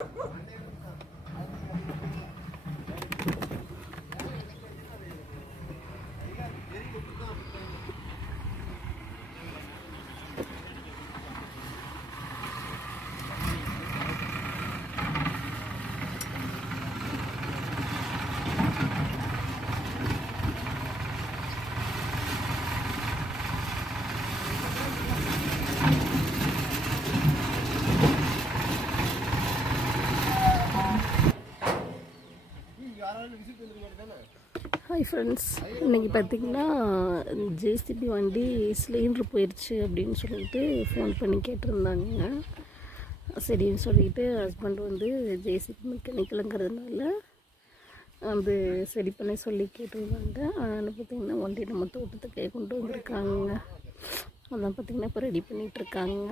Oh, friends இன்றைக்கி பார்த்தீங்கன்னா JCB வண்டி சிலிண்டர் போயிடுச்சு அப்படின்னு சொல்லிட்டு ஃபோன் பண்ணி கேட்டிருந்தாங்க. சரின்னு சொல்லிட்டு ஹஸ்பண்ட் வந்து ஜேசிபி மெக்கானிக்கலுங்கிறதுனால அது சரி பண்ண சொல்லி கேட்டிருந்தாங்க. அதனால் பார்த்திங்கன்னா வண்டி நம்ம தோட்டத்துக்கே கொண்டு வந்திருக்காங்க. அதான் பார்த்திங்கன்னா இப்போ ரெடி பண்ணிகிட்ருக்காங்க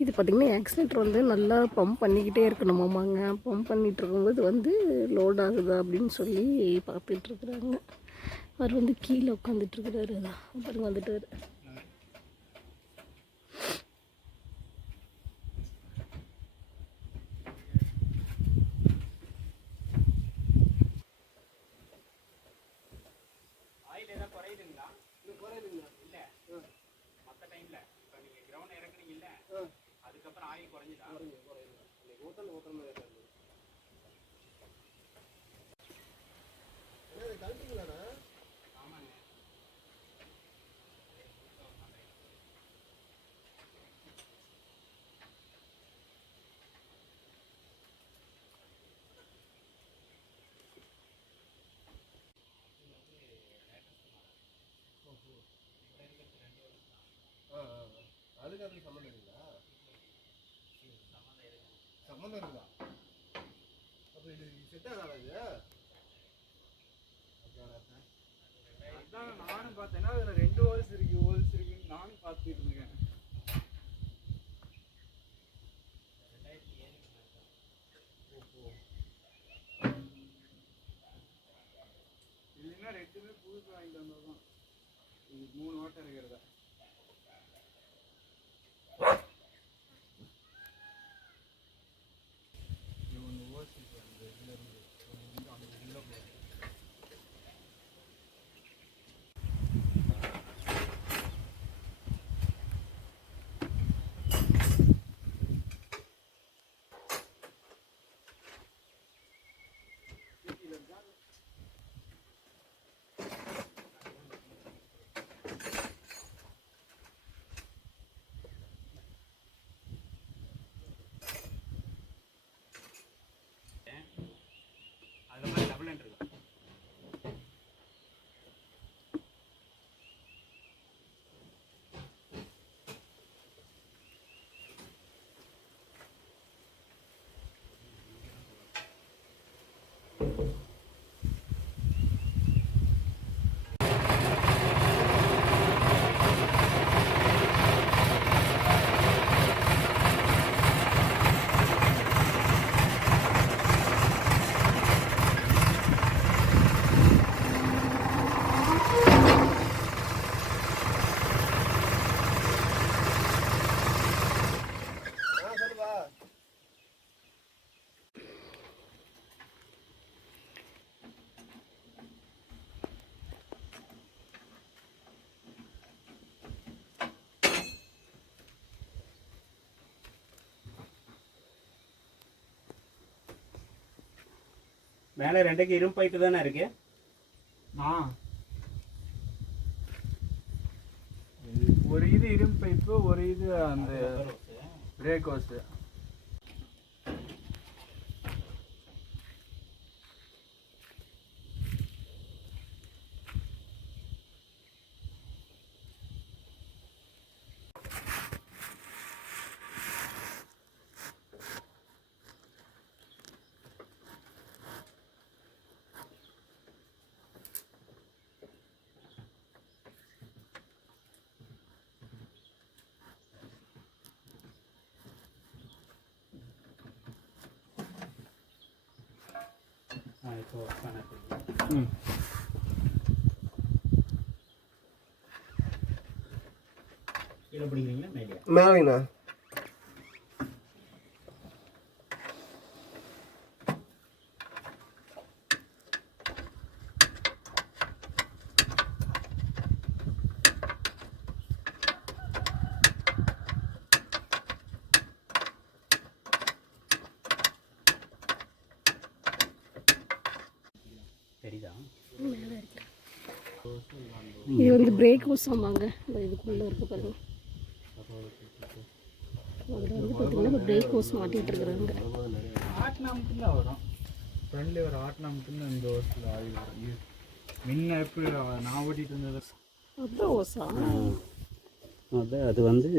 இது பார்த்திங்கன்னா ஆக்சிலேட்டர் வந்து நல்லா பம்ப் பண்ணிக்கிட்டே இருக்கணுமாமாங்க பம்ப் பண்ணிகிட்டு இருக்கும்போது வந்து லோட் ஆகுதா அப்படின்னு சொல்லி பார்த்துட்ருக்குறாங்க அவர் வந்து கீழே உட்காந்துட்ருக்குறாரு அதான் பாருங்க வந்துட்டார். குறையுதுங்களா? இல்ல. மத்த டைம்ல இப்ப நீங்க கிரவுண்ட் இறக்குனீங்கல்ல அதுக்கப்புறம் ஆயில் குறைஞ்சுதா? ஆமாங்க செட் ஆகாதா இது அதான் நானும் பார்த்தேன்னா அதில் ரெண்டு ஹோல்ஸ் இருக்கு ஹோல்ஸ் இருக்குன்னு நானும் பார்த்துட்டு இருக்கேன். இல்லைன்னா ரெண்டுமே புதுசு வாங்கிட்டு வந்ததுதான். இது மூணு ஓட்டம் இருக்கிறதா மேல ரெண்டுக்கு இரும்பு பைப்பு தானே இருக்கு? ஆ. ஒரு இது இரும்பு பைப்பு ஒரு இது அந்த பிரேக் ஹோஸ் இப்போ கணக்கு ம். கீழே பிடிக்கிறீங்களா? மேலே மேலேங்கண்ணா தெரியுதா மேலே இருக்கு இது வந்து பிரேக் ஹவுஸ் ஆமாங்க. இந்த இதுக்குள்ளே இருக்கு பாருங்க. அதில் வந்து பார்த்தீங்கன்னா இப்போ பிரேக் ஹவுஸ் மாட்டிகிட்டு இருக்கிறாங்க மட்டும்தான் வரும் ஃப்ரெண்ட்லி ஒரு ஆட்டினா மட்டும்தான் இந்த ஹோஸில் ஆயில் வரும் முன்ன எப்படி நான் ஓட்டிகிட்டு இருந்தது ஹோஸா அது அது வந்து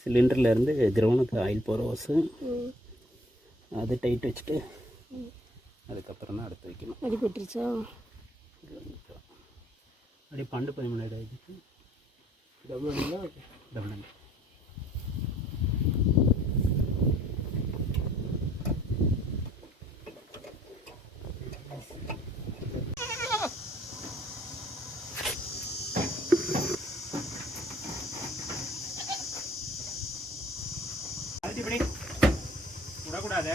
சிலிண்டர்லேருந்து கிரவுண்டுக்கு ஆயில் போகிற ஓசு அது டைட் வச்சுட்டு அதுக்கப்புறம் தான் அடுத்து வைக்கணும். அப்படியே பண்டு பதிமூணு இதுக்கு டபுள் இப்படி விடக்கூடாது.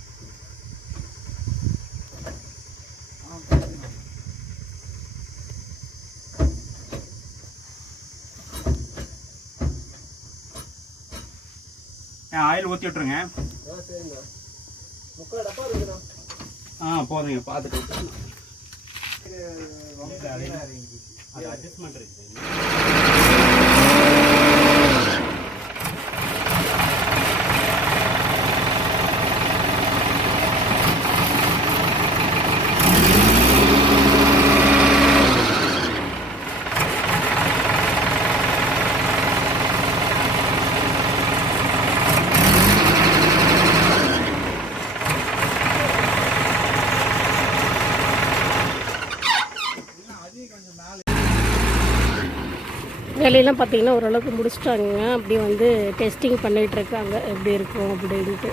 ஆயில் ஊற்றி விட்ருங்க ஆ சரிங்கண்ணா. முக்கால் டப்பா இருக்குண்ணா. ஆ போதுங்க பார்த்துட்டு. அது அட்ஜஸ்ட்மெண்ட் இருக்குது வேலையெல்லாம் பார்த்தீங்கன்னா ஓரளவுக்கு முடிச்சிட்டாங்க. அப்படி வந்து டெஸ்டிங் பண்ணிகிட்ருக்காங்க எப்படி இருக்கும் அப்படின்ட்டு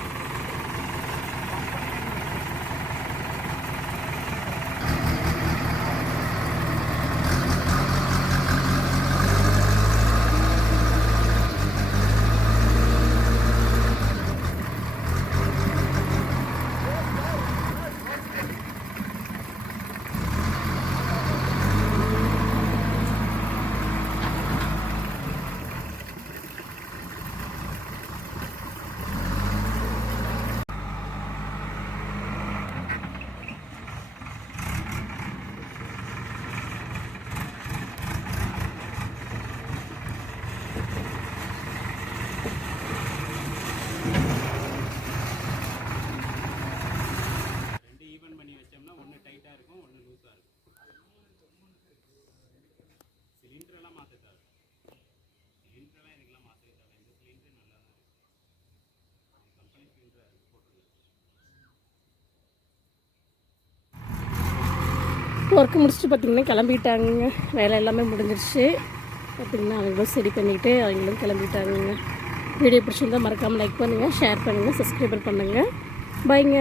ரெண்டு ஈவன் பண்ணி வச்சோம்னா ஒன்று டைட்டாக இருக்கும் ஒன்று லூஸாக இருக்கும் சிலிண்டர் எல்லாம் மாற்ற தேவை சிலிண்டர் எல்லாம் இதுக்கெல்லாம் மாற்ற தேவை இந்த சிலிண்டர் நல்லா தான் இருக்கு கம்பெனி சிலிண்டர் போட்டுருங்க ஒர்க் முடிச்சுட்டு பார்த்தீங்கன்னா கிளம்பிட்டாங்க வேலை எல்லாமே முடிஞ்சிருச்சு. பார்த்திங்கன்னா அவங்களும் சரி பண்ணிவிட்டு அவங்களும் கிளம்பிட்டாங்க வீடியோ பிடிச்சிருந்தா மறக்காமல் லைக் பண்ணுங்கள் ஷேர் பண்ணுங்கள் சப்ஸ்கிரைபர் பண்ணுங்கள் பாய்ங்க